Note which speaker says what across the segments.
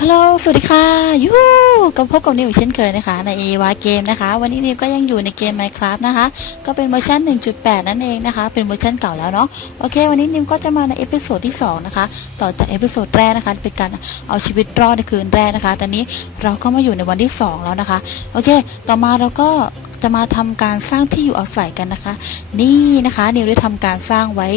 Speaker 1: ฮัลโหล สวัสดีค่ะ ยูก็พบกับนิวเช่นเคยนะคะ ในเอวาเกมนะคะ วันนี้นิวก็ยังอยู่ในเกม Minecraft นะคะ ก็เป็นเวอร์ชัน1.8 นั่นเองนะคะ เป็นเวอร์ชันเก่าแล้วเนาะ โอเค วันนี้นิวก็จะมาในเอพิโซดที่ 2 นะคะ ต่อจากเอพิโซดแรกนะคะ เป็นการเอาชีวิตรอดในคืนแรกนะคะ ตอนนี้เราก็มาอยู่ในวันที่ 2 แล้วนะคะ โอเค ต่อมาเราก็ จะมาทำการสร้างที่อยู่อาศัยกันนะคะ นี่นะคะนิวได้ทำการสร้างไว้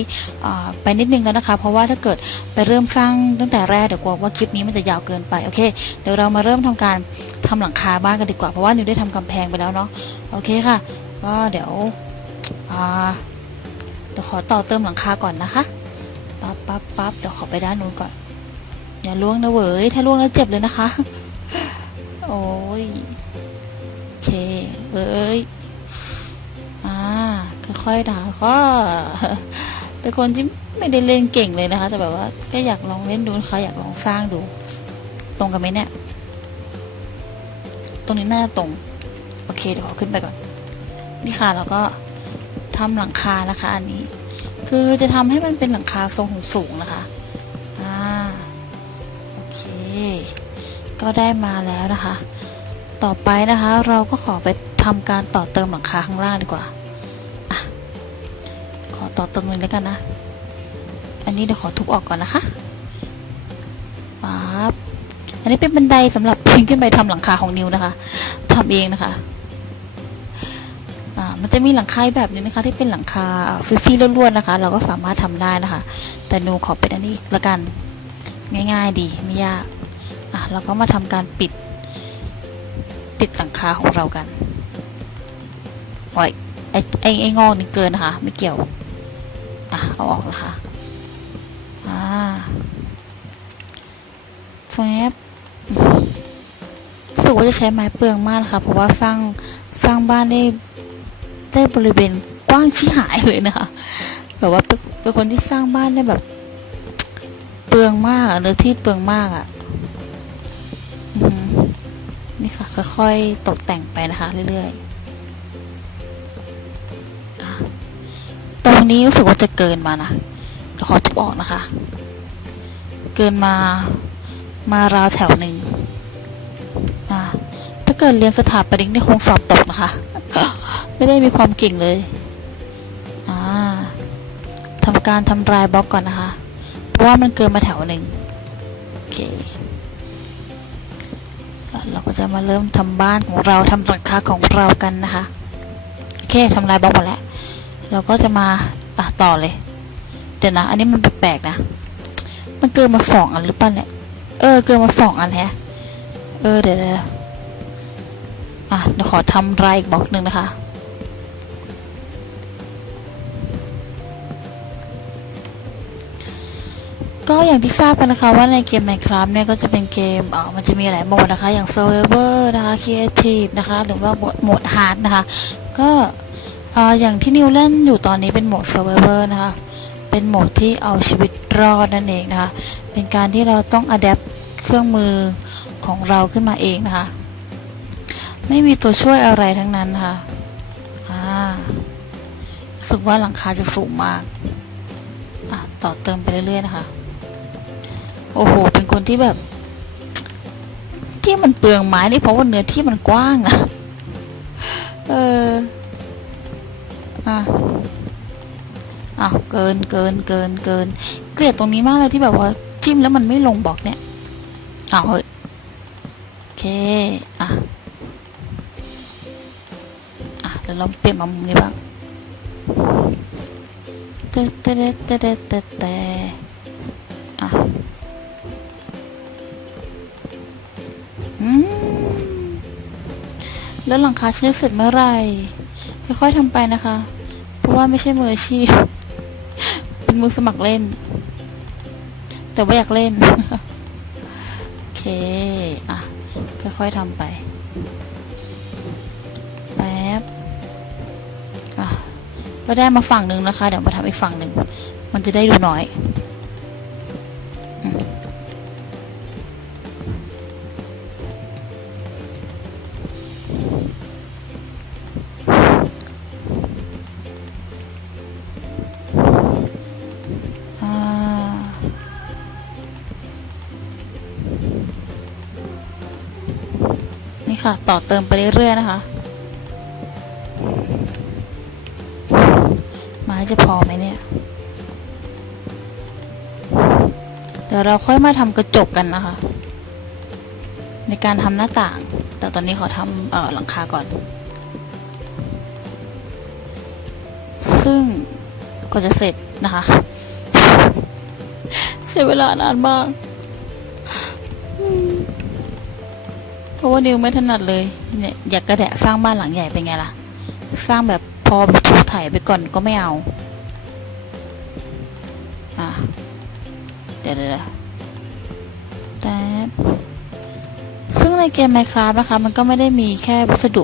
Speaker 1: อ่าไปนิดนึงแล้วนะคะ เพราะว่าถ้าเกิดไปเริ่มสร้างตั้งแต่แรกเดี๋ยวกลัวว่าคลิปนี้มันจะยาวเกินไปโอเคเดี๋ยวเรามาเริ่มทำการทำหลังคาบ้านกันดีกว่าเพราะว่านิวได้ทำกำแพงไปแล้วเนาะโอเคค่ะก็เดี๋ยวอ่าเดี๋ยวขอต่อเติมหลังคาก่อนนะคะปั๊บปั๊บปั๊บเดี๋ยวขอไปด้านนู้นก่อนอย่าล่วงนะเว้ยถ้าล่วงแล้วเจ็บเลยนะคะ โอ้ย เค เอ้ยอ่าค่อยๆนะก็เป็นคนที่ไม่ได้เล่นเก่งเลยนะคะ แต่แบบว่าก็อยากลองเล่นดูนะคะอยากลองสร้างดู ตรงกันไหมเนี่ย ตรงนี้น่าจะตรง โอเคเดี๋ยวขอขึ้นไปก่อน นี่ค่ะแล้วก็ทำหลังคานะคะ อันนี้ คือจะทำให้มันเป็นหลังคาทรงสูงนะคะ อ่า โอเค ก็ได้มาแล้วนะคะ ต่อไปนะคะ เราก็ขอไปทำการต่อเติมหลังคาข้างล่างดีกว่าอขอต่อเติมเลยแล้วกันนะ อันนี้เดี๋ยวขอทุบออกก่อนนะคะปั๊บอันนี้เป็นบันไดสำหรับปีนขึ้นไปทำหลังคาของนิวนะคะทำเองนะคะอ่ามันจะมีหลังคาแบบนี้นะคะ ที่เป็นหลังคาซีๆล้วนๆนะคะ เราก็สามารถทำได้นะคะ แต่นิวขอเป็นอันนี้ละกัน ง่าย ๆ ดีไม่ยากอะเราก็มาทำการปิด ปิดหลังคาของเรากันโอ้ยไอ้ไอ้ไอ้งอกนี่เกินนะคะ ไม่เกี่ยว อะ เอาออกนะคะอ่าแฟบรู้สึกว่าจะใช้ไม้เปลืองมากนะคะเพราะว่าสร้างสร้างบ้านได้ได้บริเวณกว้างชิหายเลยนะคะแบบว่าเป็นเป็นคนที่สร้างบ้านได้แบบ เปลืองมากอะเนื้อที่เปลืองมากอะ นี่ค่ะค่อยๆตกแต่งไปนะคะเรื่อยๆตรงนี้รู้สึกว่าจะเกินมานะเดี๋ยวขอทุบออกนะคะ เกินมามาราวแถวหนึ่งถ้าเกิดเรียนสถาปนิกนี่คงสอบตกนะคะ ไม่ได้มีความเก่งเลยทำการทำลายบล็อกก่อนนะคะ เพราะว่ามันเกินมาแถวหนึ่งโอเค เราก็จะมาเริ่มทำบ้านของเราทำหลังคาของเรากันนะคะโอเคทำลายบล็อกหมดแล้ว เราก็จะมาอะต่อเลย เดี๋ยวนะ อันนี้มันแปลกๆนะ มันเกินมาสองอันหรือเปล่าเนี่ย เออ เกินมาสองอันแฮะ เออเดี๋ยวดะอะเดี๋ยวขอทำรายอีกบล็อกหนึ่งนะคะ ก็อย่างที่ทราบกันนะคะว่าในเกม Minecraft เนี่ยก็จะเป็นเกมเออมันจะมีหลายโหมดนะคะ อย่าง Survivor นะคะ Creative นะคะ หรือว่าโหมดโหมด Hard นะคะ ก็เอออย่างที่นิวเล่นอยู่ตอนนี้เป็นโหมด Survivor นะคะ เป็นโหมดที่เอาชีวิตรอดนั่นเองนะคะ เป็นการที่เราต้องอัดแอปเครื่องมือของเราขึ้นมาเองนะคะ ไม่มีตัวช่วยอะไรทั้งนั้นนะคะอ่ารู้สึกว่าหลังคาจะสูงมากต่อเติมไปเรื่อยๆนะคะ โอ้โห เป็นคนที่แบบ ที่มันเปลืองไม้นี่เพราะว่าเนื้อที่มันกว้างนะ เออ อะอ้าวเกินเกินเกินเกิน เกลียดตรงนี้มากเลยที่แบบว่าจิ้มแล้วมันไม่ลงบล็อกเนี่ยอ้าวเฮ้ยโอเค อะ อะเดี๋ยวเราเปลี่ยนมามุมนี้บ้างเตะเตะเตะเตะเตะ แล้วหลังคาฉันจะเสร็จเมื่อไหร่ค่อยๆทำไปนะคะ เพราะว่าไม่ใช่มืออาชีพ เป็นมือสมัครเล่น แต่ว่าอยากเล่น โอเค อะ ค่อยๆทำไป แป๊บ อะก็ได้มาฝั่งหนึ่งนะคะ เดี๋ยวมาทำอีกฝั่งหนึ่ง มันจะได้ดูน้อย ค่ะ ต่อเติมไปเรื่อยๆนะคะ ไม้จะพอไหมเนี่ย เดี๋ยวเราค่อยมาทำกระจกกันนะคะ ในการทำหน้าต่าง แต่ตอนนี้ขอทำเอ่อหลังคาก่อน ซึ่งก็จะเสร็จนะคะ ใช้เวลานานมาก เพราะว่านิวไม่ถนัดเลยเนี่ยอยากกระแดะสร้างบ้านหลังใหญ่เป็นไงล่ะ สร้างแบบพอแบบถูกไถไปก่อนก็ไม่เอาอะเดี๋ยวเดี๋ยวแต่ซึ่งในเกม Minecraft นะคะ มันก็ไม่ได้มีแค่วัสดุ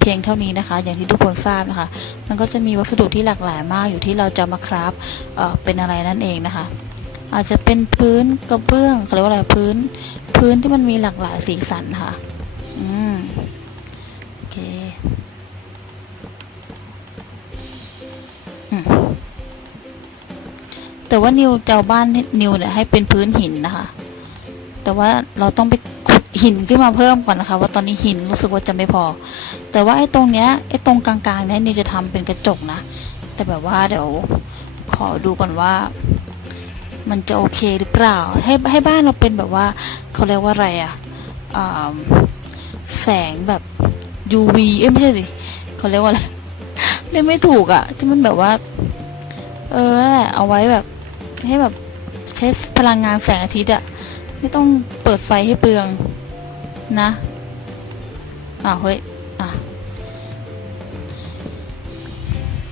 Speaker 1: เพียงเท่านี้นะคะ อย่างที่ทุกคนทราบนะคะ มันก็จะมีวัสดุที่หลากหลายมากอยู่ที่เราจะมาคราฟเอ่อเป็นอะไรนั่นเองนะคะ อาจจะเป็นพื้นกระเบื้องเขาเรียกว่าอะไรพื้น พื้นที่มันมีหลากหลายสีสันค่ะ อืมโอเคแต่ว่านิวจะเอาบ้านนิวเนี่ยให้เป็นพื้นหินนะคะ แต่ว่าเราต้องไปขุดหินขึ้นมาเพิ่มก่อนนะคะ ว่าตอนนี้หินรู้สึกว่าจะไม่พอ แต่ว่าไอ้ตรงเนี้ยไอ้ตรงกลางๆเนี้ยนิวจะทำเป็นกระจกนะ แต่แบบว่าเดี๋ยวขอดูก่อนว่า มันจะโอเคหรือเปล่า ให้ให้บ้านเราเป็นแบบว่าเขาเรียกว่าอะไรอะอ่า แสงแบบ UV เอ้ยไม่ใช่สิเขาเรียกว่าอะไรเรียกไม่ถูกอะที่มันแบบว่า เออนั่นแหละเอาไว้แบบ ให้แบบใช้พลังงานแสงอาทิตย์อะไม่ต้องเปิดไฟให้เปลืองนะอ่าเฮ้ยอะ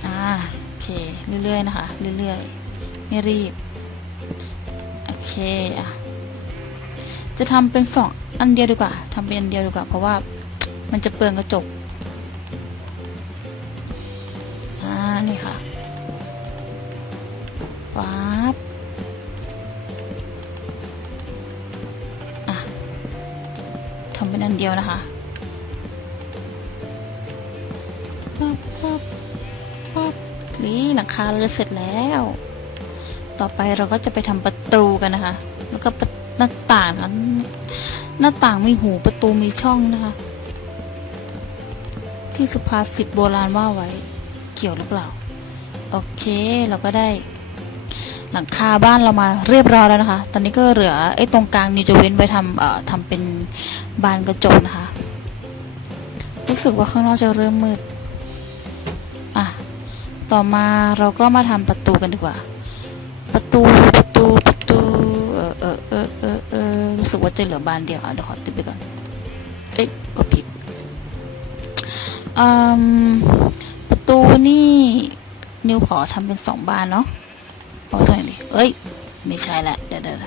Speaker 1: อ่าโอเคเรื่อยๆนะคะเรื่อยๆไม่รีบโอเคอะจะทำเป็นสอง อันเดียวดีกว่าทำเป็นอันเดียวดีกว่า เพราะว่ามันจะเปลืองกระจกอ่านี่ค่ะป๊าบอะทำเป็นอันเดียวนะคะปั๊บปั๊บปั๊บนี่หลังคาเราจะเสร็จแล้ว ต่อไปเราก็จะไปทำประตูกันนะคะ แล้วก็ประหน้าต่างนะ หน้าต่างมีหูประตูมีช่องนะคะ ที่สุภาษิตโบราณว่าไว้ เกี่ยวหรือเปล่า โอเคเราก็ได้ หลังคาบ้านเรามาเรียบร้อยแล้วนะคะ ตอนนี้ก็เหลือไอ้ตรงกลางนี่จะเว้นไว้ทำเอ่อทำเป็นบานกระจกนะคะ รู้สึกว่าข้างนอกจะเริ่มมืดอะต่อมาเราก็มาทำประตูกันดีกว่า ประตู อเออเออเออรู้สึกว่าจะเหลือบานเดียวอะเดี๋ยวขอติดไปก่อน เอ้ยก็ผิดอืมประตูนี่นิวขอทำเป็นสองบานเนาะเอาไว้ตรงไหนดีเอ้ย ไม่ใช่ละเดี๋ยวเดี๋ยว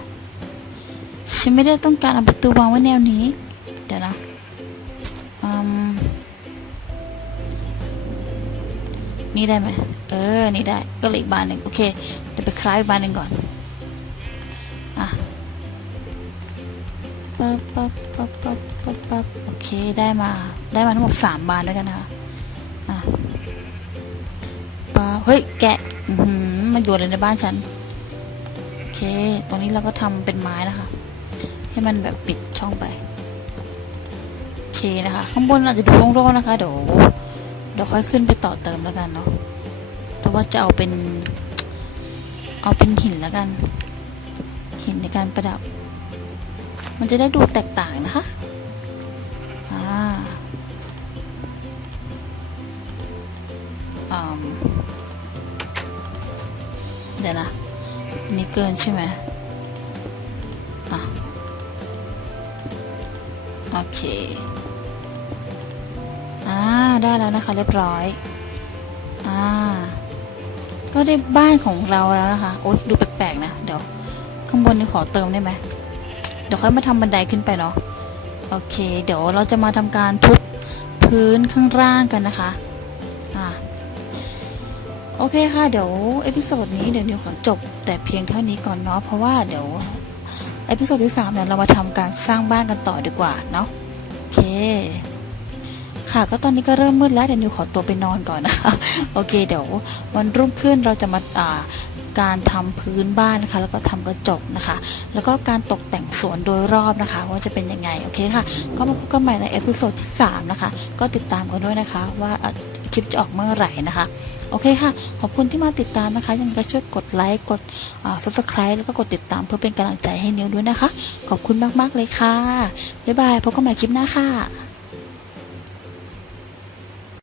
Speaker 1: ฉันไม่ได้ต้องการเอาประตูวางไว้แนวนี้ เดี๋ยวนะอืมนี่ได้ไหมเออ นี่ได้ ก็เหลืออีกบานหนึ่งโอเค เดี๋ยวไปคล้ายบานหนึ่งก่อน ปั๊บปั๊บปั๊บปั๊บปั๊บปั๊บโอเคได้มาได้มาทั้งหมดสามบานด้วยกันนะคะอะปั๊บเฮ้ยแกะมาอยู่เลยในบ้านฉันโอเคตรงนี้เราก็ทำเป็นไม้นะคะ ให้มันแบบปิดช่องไปโอเคนะคะ ข้างบนอาจจะดูโล่งๆนะคะเดี๋ยวเดี๋ยวค่อยขึ้นไปต่อเติมแล้วกันเนาะเพราะว่าจะเอาเป็น เอาเป็นหินแล้วกัน หินในการประดับ มันจะได้ดูแตกต่างนะคะอ่าเดี๋ยวนะนนี่เกินใช่ไหมอะโอเคอ่าได้แล้วนะคะเรียบร้อยอ่าก็ได้บ้านของเราแล้วนะคะโอ๊ยดูแปลกๆนะ เดี๋ยว ข้างบนนี่ขอเติมได้ไหม เดี๋ยวค่อยมาทำบันไดขึ้นไปเนาะโอเค เดี๋ยวเราจะมาทำการทุบพื้นข้างล่างกันนะคะอ่าโอเคค่ะเดี๋ยวเอพิโซดนี้เดี๋ยวนิวขอจบ แต่เพียงเท่านี้ก่อนเนาะเพราะว่าเดี๋ยวเอพิโซดที่3เนี่ยเรามาทำการสร้างบ้านกันต่อดีกว่าเนาะโอเคค่ะก็ตอนนี้ก็เริ่มมืดแล้วเดี๋ยวนิวขอตัวไปนอนก่อนนะคะ โอเค เดี๋ยววันรุ่งขึ้นเราจะมาอ่า การทำพื้นบ้านนะคะ แล้วก็ทำกระจกนะคะ แล้วก็การตกแต่งสวนโดยรอบนะคะ ว่าจะเป็นยังไง โอเคค่ะ ก็มาพบกันใหม่ในเอพิโซดที่ 3 นะคะ ก็ติดตามกันด้วยนะคะ ว่าคลิปจะออกเมื่อไหร่นะคะ โอเคค่ะ ขอบคุณที่มาติดตามนะคะ ยังไงก็ช่วยกดไลค์ กด subscribe แล้วก็กดติดตามเพื่อเป็นกำลังใจให้นิวด้วยนะคะ ขอบคุณมาก ๆ เลยค่ะ บ๊ายบาย พบกันใหม่คลิปหน้าค่ะ